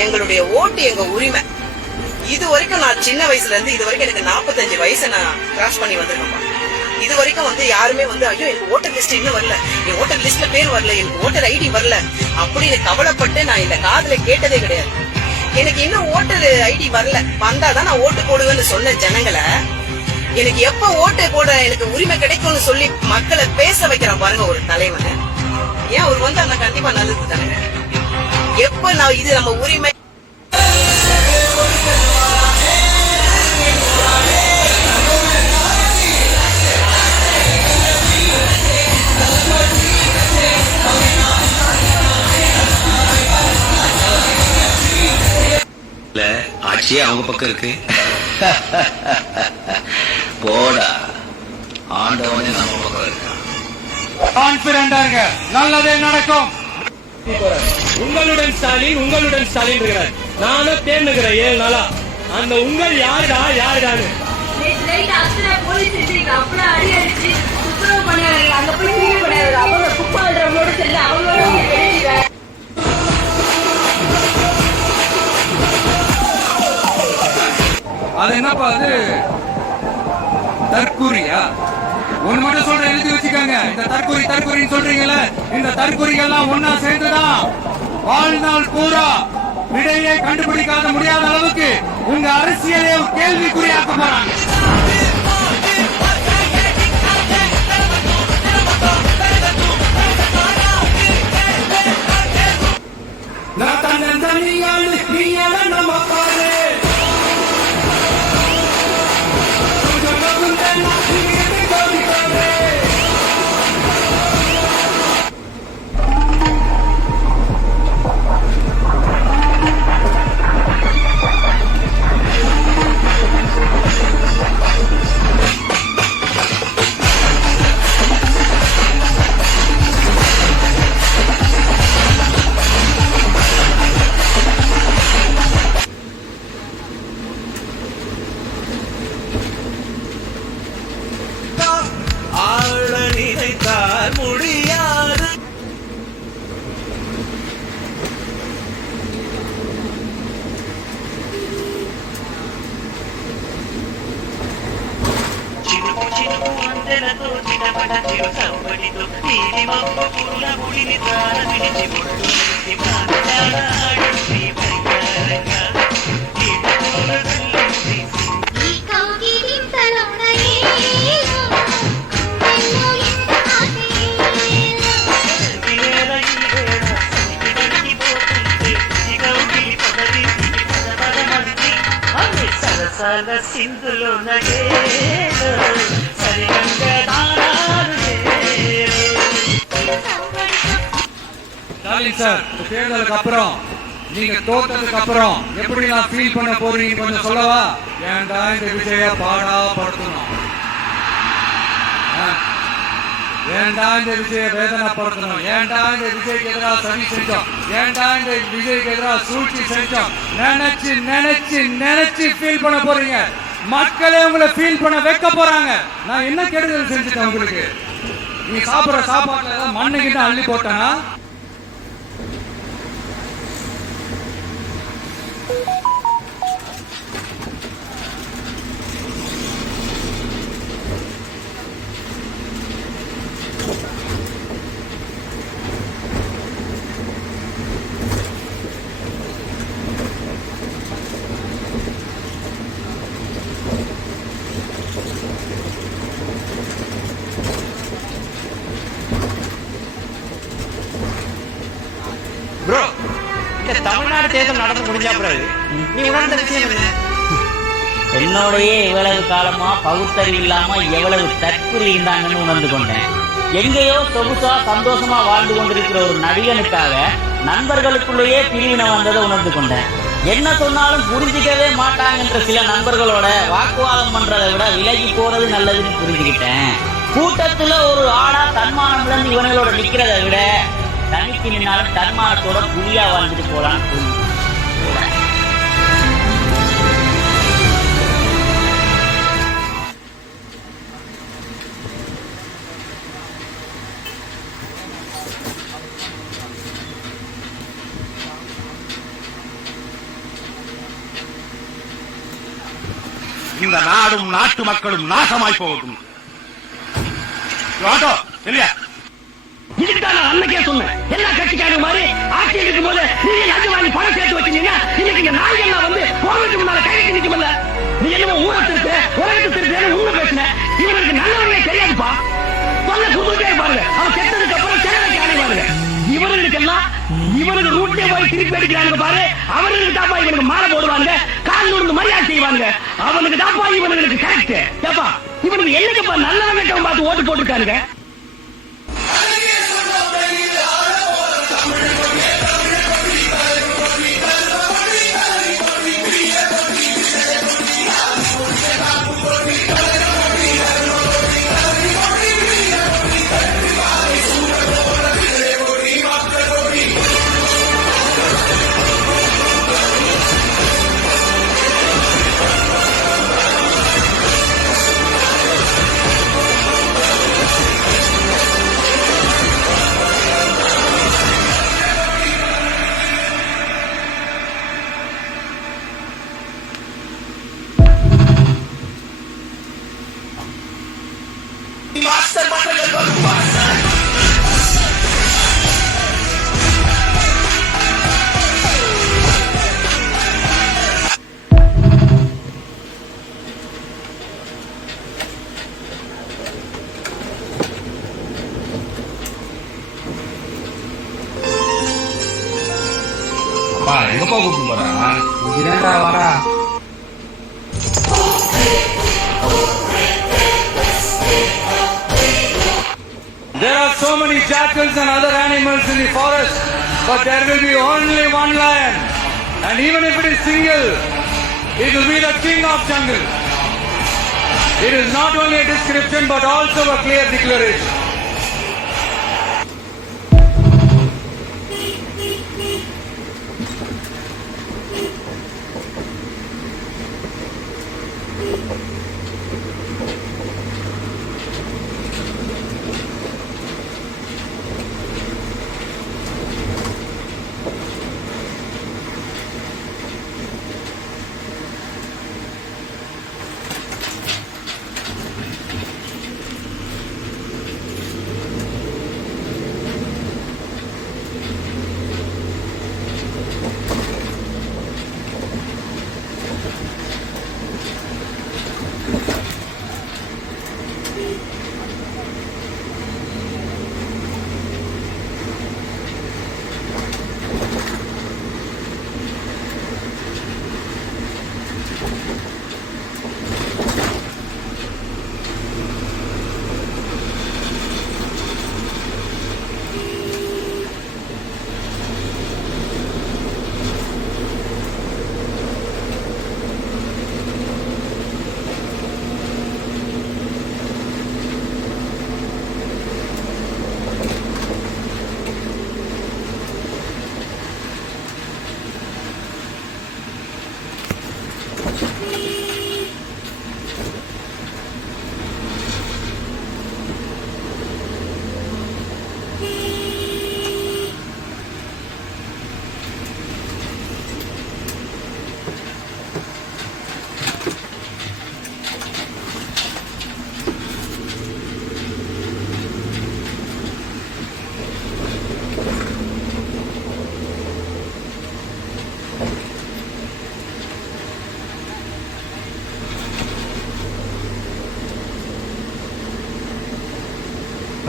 எங்களுடைய ஓட்டு எங்க உரிமை. இது வரைக்கும் நான் சின்ன வயசுல இருந்து இது வரைக்கும் எனக்கு 45 வயசை நான் கிராஸ் பண்ணி வந்திருக்கேன். இது வரைக்கும் யாருமே ஐயோ எனக்கு ஓட்டர் லிஸ்ட் இன்னும் வரல, என் ஓட்டர் லிஸ்ட்ல பேர் வரல, எனக்கு ஓட்டர் ஐடி வரல அப்படின்னு கவலைப்பட்டு நான் இந்த காதுல கேட்டதே கிடையாது. எனக்கு இன்னும் ஓட்டர் ஐடி வரல, வந்தாதான் நான் ஓட்டு போடுவேன்னு சொன்ன ஜனங்களை எனக்கு எப்ப ஓட்டு போட எனக்கு உரிமை கிடைக்கும்னு சொல்லி மக்களை பேச வைக்கிறான் பாருங்க ஒரு தலைவன். ஏன் அவர் அந்த கண்டிப்பா நல்லது தானே. எப்ப நான் இது நம்ம உரிமை ஆட்சியே அவங்க பக்கம் இருக்கு. போடா, ஆண்டவனே நம்ம பக்கம் இருக்கான். கான்பிடண்டா இருங்க, நல்லதே நடக்கும். உங்களுடன் ஸ்டாலின் உங்களுடன் ஸ்டாலின் இருக்கிறார். நானும் தேர்ந்துக்கிறேன் 7 நாளா. அந்த உங்கள் யாருடா யாருடான்னு அது என்னப்பா, அது தற்கூரியா? ஒண்ணு மட்டும் சொல்ற, எழுதி வச்சுக்காங்க. இந்த தற்கூரின்னு சொல்றீங்கல்ல, இந்த தற்கூரிகள்லாம் ஒன்னா சேர்ந்துதான் வாழ்நாள் பூரா விடையை கண்டுபிடிக்காத முடியாத அளவுக்கு உங்க அரசியலே கேள்விக்குறியாக்க போறாங்க. సింధులో தேர்தலுக்கு அப்புறம் நீங்க தோத்ததுக்கு அப்புறம் எப்படி நான் ஃபீல் பண்ண போறீங்க கொஞ்சம் சொல்லவா? ஏன்டா இந்த விஜய பாடா படுத்தணும், ஏன்டா இந்த விஜய வேதனைப்படுத்தணும், ஏன்டா இந்த விஜய்க்கு எதிராக சதி செஞ்சோம், ஏன்டா இந்த விஜய்க்கு எதிராக சூழ்ச்சி செஞ்சோம் நினைச்சு நினைச்சு நினைச்சு ஃபீல் பண்ண போறீங்க. மக்களே உங்களை ஃபீல் பண்ண வைக்க போறாங்க. நான் என்ன கெடுதல் செஞ்சுட்டேன் உங்களுக்கு? நீ சாப்பிடுற சாப்பாட்டுல மண்ணுகிட்ட அள்ளி போட்டேன்னா தமிழ்நாடு தேர்தல் நடந்து முடிஞ்சா பிறகு நீ உணர்ந்த விஷயம் என்ன? என்னோடய இவ்வளவு காலமா பகுத்தறிவு இல்லாம எவ்வளவு தற்குறி இருந்தாங்கன்னு உணர்ந்து கொண்டேன். எங்கேயோ சொகுசா சந்தோஷமா வாழ்ந்து கொண்டிருக்கிற ஒரு நடிகனுக்காக நண்பர்களுக்குள்ளேயே பிரிவினை வந்ததை உணர்ந்து கொண்டேன். என்ன சொன்னாலும் புரிஞ்சிக்கவே மாட்டாங்கன்ற சில நண்பர்களோட வாக்குவாதம் பண்றதை விட விலகி போறது நல்லதுன்னு புரிஞ்சுக்கிட்டேன். கூட்டத்துல ஒரு ஆளா தன்மானம் இழந்து இவங்களோட நிக்கிறதை விட தனிக்கு நின்னாலும் தன்மானத்தோட புலியா வாழ்ந்துட்டு போலான்னு புரிஞ்சு இந்த நாடும் நாட்டு மக்களும் நாசமாய் போகட்டும். ஆட்டோ இல்லையா? இதுக்குதான் நான் அன்னைக்கே சொன்னேன். எல்லா கட்சிக்காரங்க மாதிரி ஆட்சி எடுக்கும் போது நீங்க லஞ்ச வாங்கி பணம் சேர்த்து வச்சீங்கன்னா இன்னைக்கு இந்த நாய்கள்லாம் வந்து கோவிலுக்கு முன்னால கைக்கு நிக்கும்ல. நீ என்னமோ ஊரை திருட்டு உலகத்தை திருட்டு உண்மை பேசுன. இவனுக்கு நல்லவனே தெரியாதுப்பா. சொல்ல கொடுத்துட்டே பாருங்க. அவன் செத்ததுக்கு அப்புறம் சேவைக்கு அடைவாருங்க. இவர்களுக்கெல்லாம் இவனுக்கு ரூட்லயே போய் திருப்பி அடிக்கிறாங்க பாரு. அவர்களுக்கு தாப்பா இவனுக்கு மாலை போடுவாங்க, கால் நுழுந்து மரியாதை செய்வாங்க. அவனுக்கு தாப்பா இவனுக்கு கரெக்ட். ஏப்பா இவனுக்கு என்னைக்குப்பா நல்லவன் பார்த்து ஓட்டு போட்டுருக்கானுங்க. எங்கப்பா கூப்பிட்டு போறான்? இங்கேடா வாடா. There are so many jackals and other animals in the forest, but there will be only one lion. And even if it is single, it will be the king of jungle. It is not only a description but also a clear declaration.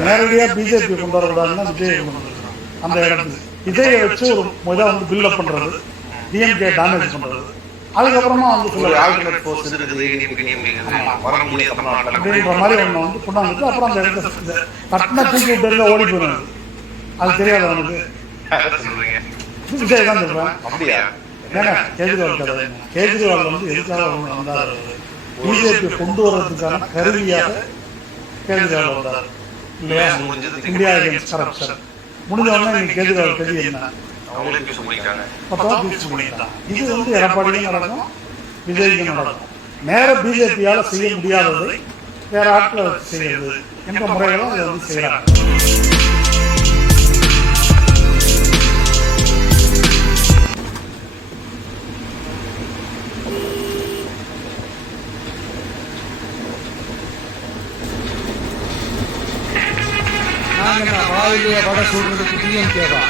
நேரடியா BJP கொண்டு வரக்கூடாதுன்னா விஜய் கொண்டு வந்துருக்கான் அந்த இடத்துக்கு. விஜயை வச்சு ஒரு முதல் வந்து பில்டப் பண்றது, டிஎம்கே டேமேஜ் பண்றது, அதுக்கப்புறமா வந்து அப்படின்ற மாதிரி ஒன்று வந்து கொண்டாந்துட்டு அப்புறம் அந்த இடத்த கட்டின தூக்கி விட்டு ஓடி போயிடும். அது தெரியாது அவனுக்கு. விஜய் தான் சொல்றேன். ஏன்னா கேஜ்ரிவால் கதை, கேஜ்ரிவால் வந்து எதுக்காக வந்தார், பிஜேபி கொண்டு வர்றதுக்கான கருவியாக கேஜ்ரிவால் வந்தார் இல்லையா? இந்தியா அகேன்ஸ்ட் கரப்ஷன் முடிஞ்ச உடனே நீங்க கேஜ்ரிவால் கருவி என்ன இது வந்து எடப்பாடியும் நடக்கும், விஜய்க்கும் நடக்கும். நேர பிஜேபியால செய்ய முடியாததை வேற ஆட்களை வச்சு செய்யறது என்ற முறைகளும் இதை வந்து செய்யறாங்க. இல்லையே வடை சொல்றதுக்கு டிஎம்கேவா?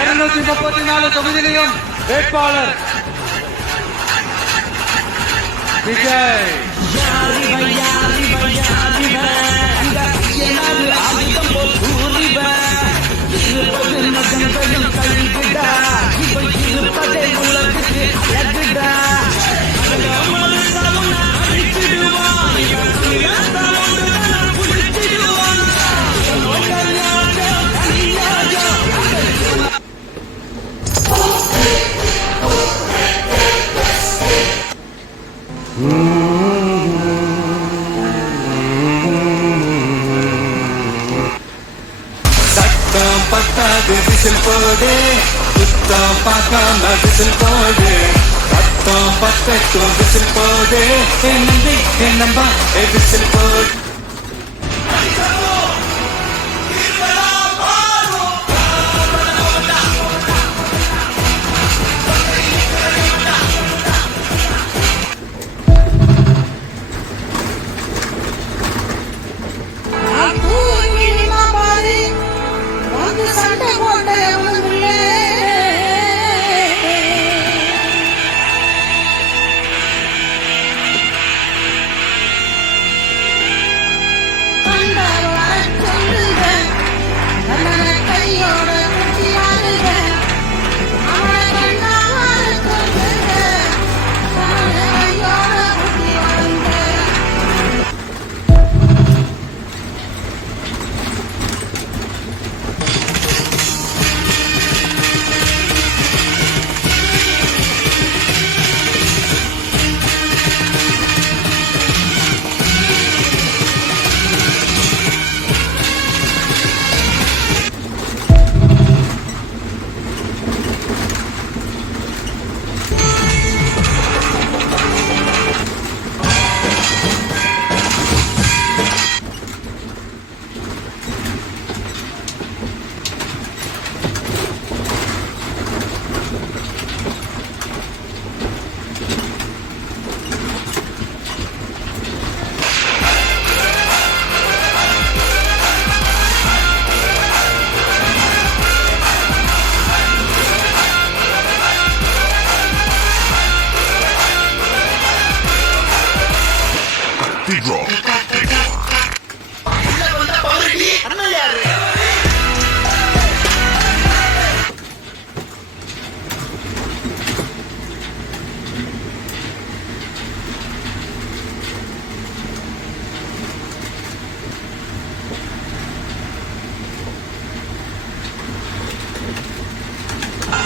இருநூத்தி 34 தொகுதியிலையும் வேட்பாளர் விஜய். சத்தம் பத்தாது விசில் போடு, சுத்தம் பார்க்காம விசில் போடு, சத்தம் பத்தட்டும் விசில் போடு, என்னம்பா விசில் போடு.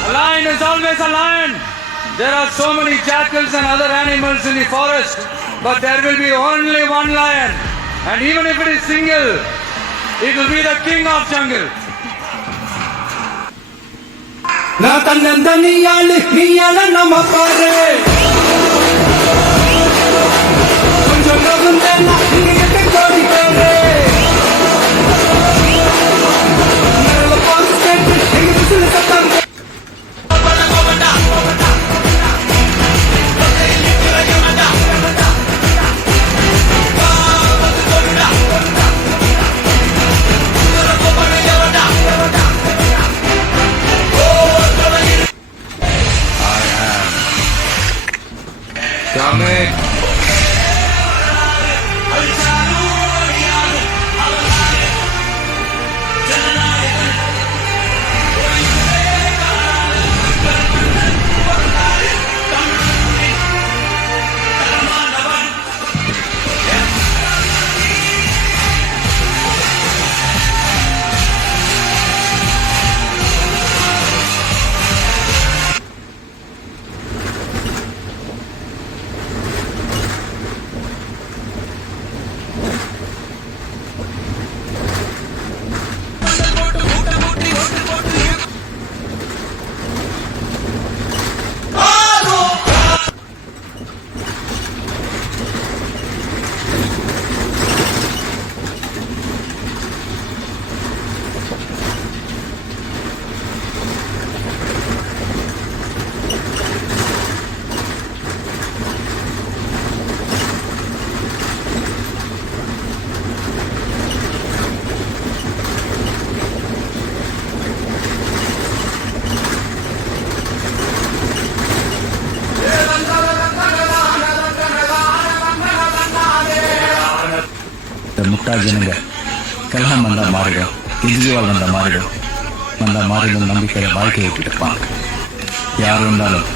A lion is always a lion. There are so many jackals and other animals in the forest, but there will be only one lion. And even if it is single, it will be the king of jungle. நான் தன்னந்தனியாளு நீயால நம்ம பாரு, கொஞ்சம் நகுந்தேன்னா இங்க எட்டு கோடி பேரு, நல்ல pass கேட்டு எங்க விசில் சத்தம். Coming. முட்டா ஜனங்க கல்யாணம் வந்தா மாறிடும், கெஜ்ரிவால் வந்தா மாறிடும், வந்தா மாறிடும் நம்பிக்கையில வாழ்க்கையை விட்டுட்டு இருப்பாங்க. யார் வந்தாலும்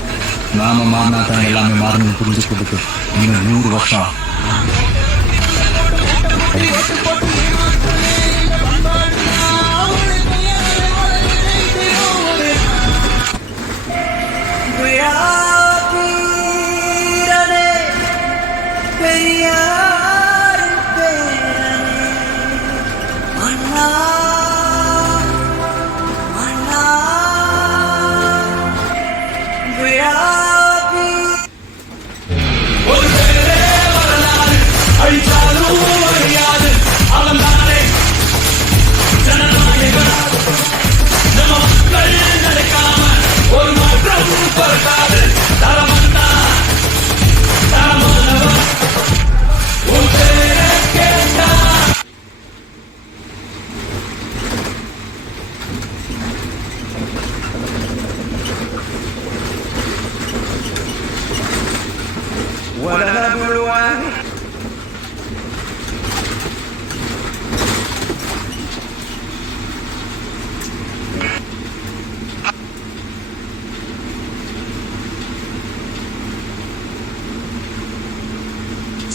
நாம மாறினா தான் எல்லாமே மாறணும் புரிஞ்சு கொடுத்து இன்னும் 100 வருஷம்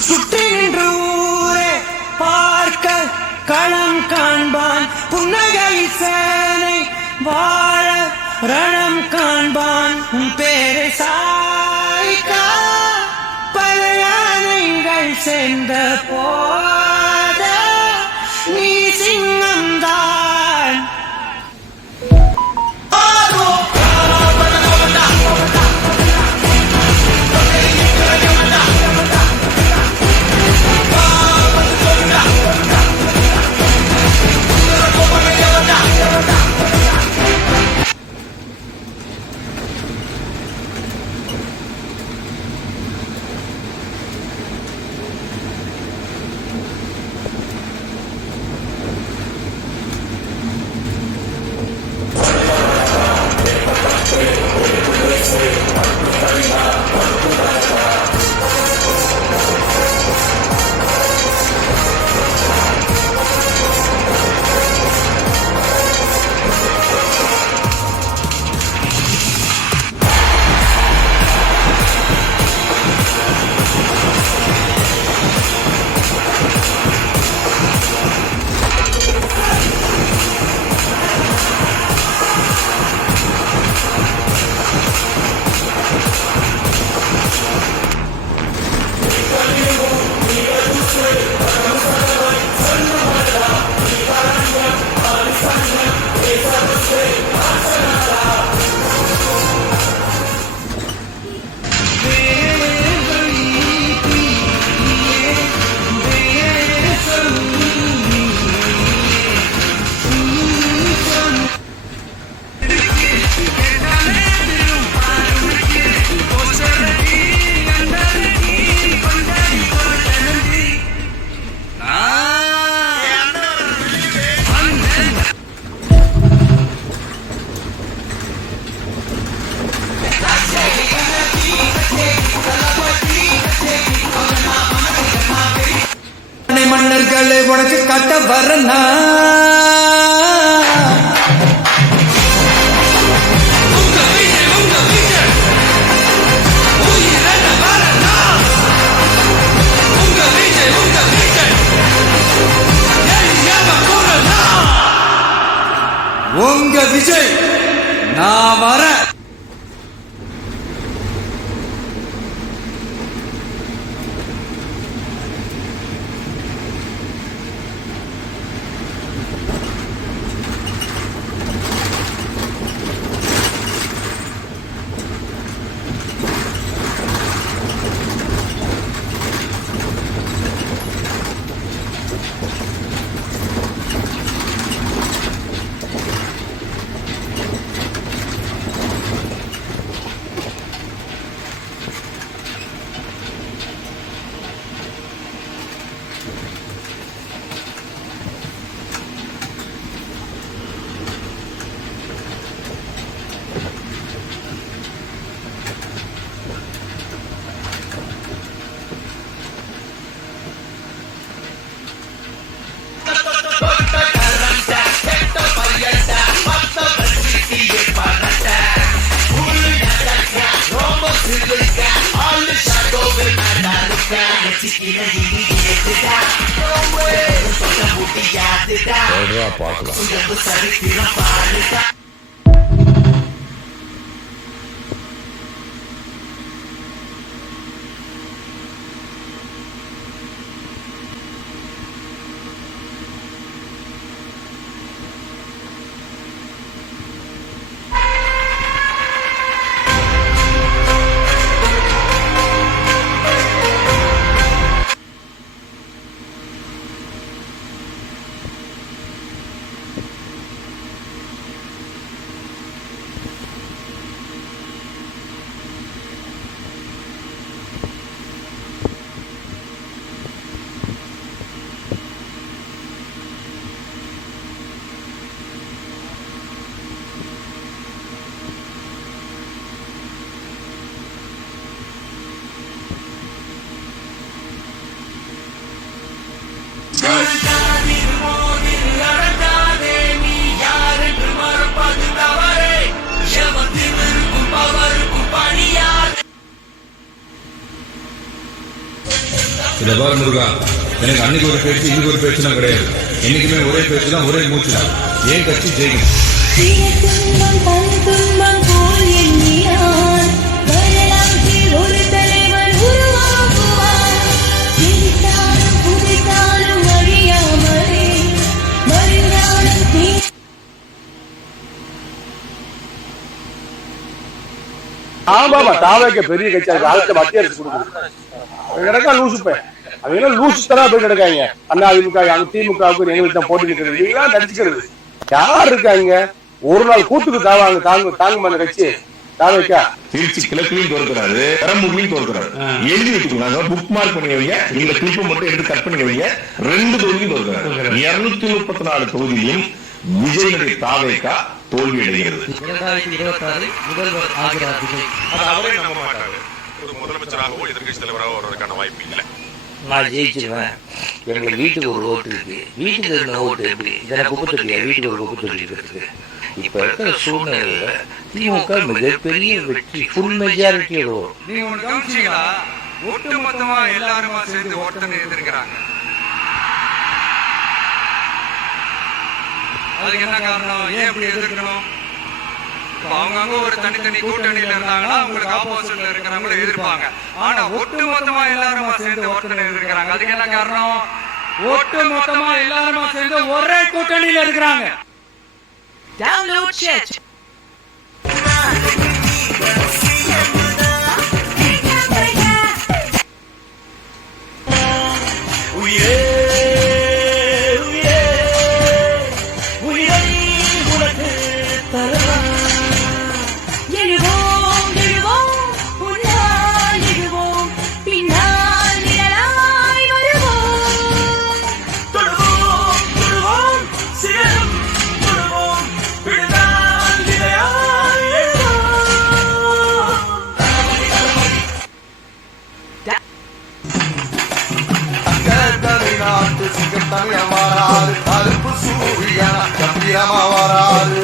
சுற்றி நின்று ஊரே பார்க்க களம் காண்பான், புன்னகை சேனை வாழ ரணம் காண்பான், உன் பேரை சாய்க்க பல யானைகள் சேர்ந்த போத நீ சிங்கம்தான். மன்னர்களை உனக்கு கட்ட வரனா உங்க விஜய் நான் வரேன். இதை பாரு முருகா, எனக்கு அன்னைக்கு ஒரு பேச்சு இன்னைக்கு ஒரு பேச்சுலாம் கிடையாது. என்னைக்குமே ஒரே பேச்சு தான், ஒரே மூச்சு தான். ஏன் கட்சி ஜெயிக்கும். ஆமாமா, தாவேக்க பெரிய கட்சி அதுக்கு ஆளுக்கு மத்திய அரசு கொடுக்குது. கிடக்கா லூசுப்பேன், அவங்க லூசுத்தனா போய் கிடக்காங்க. அண்ணா அதிமுக அங்க திமுகவுக்கு எங்களுக்கு தான் போட்டி நிற்கிறது. நீங்களாம் நடிச்சுக்கிறது. யார் இருக்காங்க ஒரு நாள் கூத்துக்கு தாவாங்க தாங்குமான கட்சி தாவேக்கா. திருச்சி கிழக்குலையும் தோற்கிறாரு, பெரம்பூர்லையும் தோற்கிறாரு. எழுதி வச்சுக்கோங்க, புக் மார்க் பண்ணி வைங்க. இந்த கிளிப்பை மட்டும் எடுத்து கட் பண்ணி வைங்க. 2 தொகுதியும் தோற்கிறாரு. 234 தொகுதியிலும் விஜயனுடைய தாவேக்கா தோல்வி அடைகிறது. 2026 முதல்வர் ஆகிறார் விஜய். அவரே நம்ப மாட்டாரு. ஒரு முதலமைச்சராகவோ எதிர்கட்சி தலைவராகவோ வருவதற்கான வாய்ப்பு இல்லை. நான் ஜெயிச்சிருவேன். எங்களுக்கு வீட்டுக்கு ஒரு ஓட்டு இருக்கு. வீட்டுக்கு இருந்த ஓட்டு எப்படி இதனை குப்பத்தொட்டியா வீட்டுக்கு ஒரு குப்பத்தொட்டி இருக்கு. இப்ப இருக்கிற சூழ்நிலையில திமுக மிகப்பெரிய வெற்றி, ஃபுல் மெஜாரிட்டி வரும். நீங்க ஒண்ணு கவனிச்சீங்களா? ஒட்டுமொத்தமா எல்லாருமா சேர்ந்து ஒருத்தனை எதிர்க்கிறாங்க. அதுக்கு என்ன காரணம்? ஏன் இப்படி எதிர்க்கணும்? அவங்க ஒரு தனித்தனி கூட்டணியில இருந்தாங்கன்னா அவங்களுக்கு ஆப்போசிட்ல இருக்கிறவங்களை எதிர்ப்பாங்க. ஆனா ஒட்டுமொத்தமா எல்லாருமா சேர்ந்து ஒருத்தனை எதிர்க்கிறாங்க. அதுக்கு என்ன காரணம்? ஒட்டுமொத்தமா எல்லாருமா சேர்ந்து ஒரே கூட்டணியில இருக்கிறாங்க. Download chat. கருப்பு சூரியனா கம்பீரமா வராது.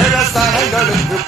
ஏழ சனங்களுக்கு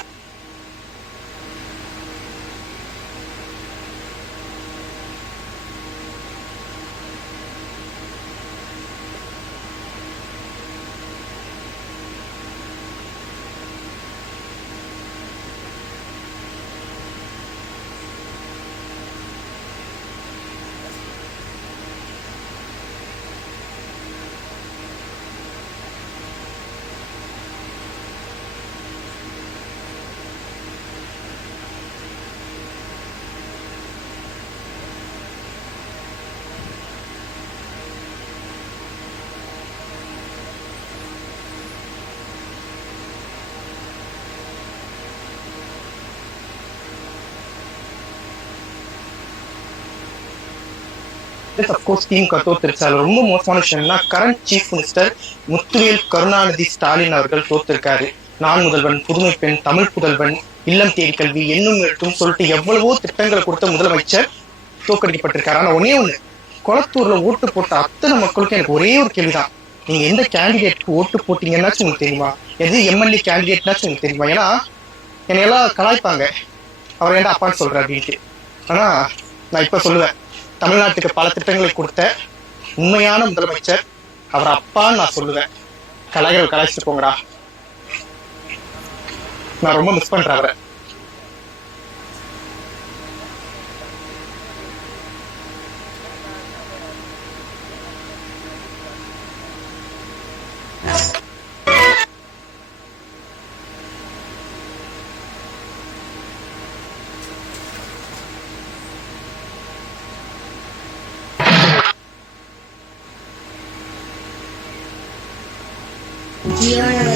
திமுக தோத்திருச்சால ரொம்ப மோசமான விஷயம்னா current chief minister Muthuvel Karunanidhi Stalin அவர்கள் தோத்திருக்காரு. நான் முதல்வன், புதுமை பெண், தமிழ் புதல்வன், இல்லம் தேடி கல்வி, எண்ணும் எழுத்தும் சொல்லிட்டு எவ்வளவோ திட்டங்களை கொடுத்த முதலமைச்சர் தோற்கடிக்கப்பட்டிருக்காரு. ஆனா ஒன்னே ஒண்ணு, கொளத்தூர்ல ஓட்டு போட்ட அத்தனை மக்களுக்கும் எனக்கு ஒரே ஒரு கேள்விதான், நீங்க எந்த கேண்டிடேட்க்கு ஓட்டு போட்டீங்கன்னாச்சும் உங்களுக்கு தெரியுமா? எது எம்எல்ஏ கேண்டிடேட்னாச்சும் உங்களுக்கு தெரியுமா? ஏன்னா என்னையெல்லாம் கலாய்ப்பாங்க, அவர் ஏன்டா அப்பான்னு சொல்ற அப்படின்ட்டு. ஆனா நான் இப்ப சொல்லுவேன், தமிழ்நாட்டுக்கு பல திட்டங்களை கொடுத்த உண்மையான முதலமைச்சர் அவர் அப்பான்னு நான் சொல்லுவேன். கலைஞர்கள் கலாய்ச்சிட்டு போங்கடா, நான் ரொம்ப மிஸ் பண்றேன் அவரை. ஜீவன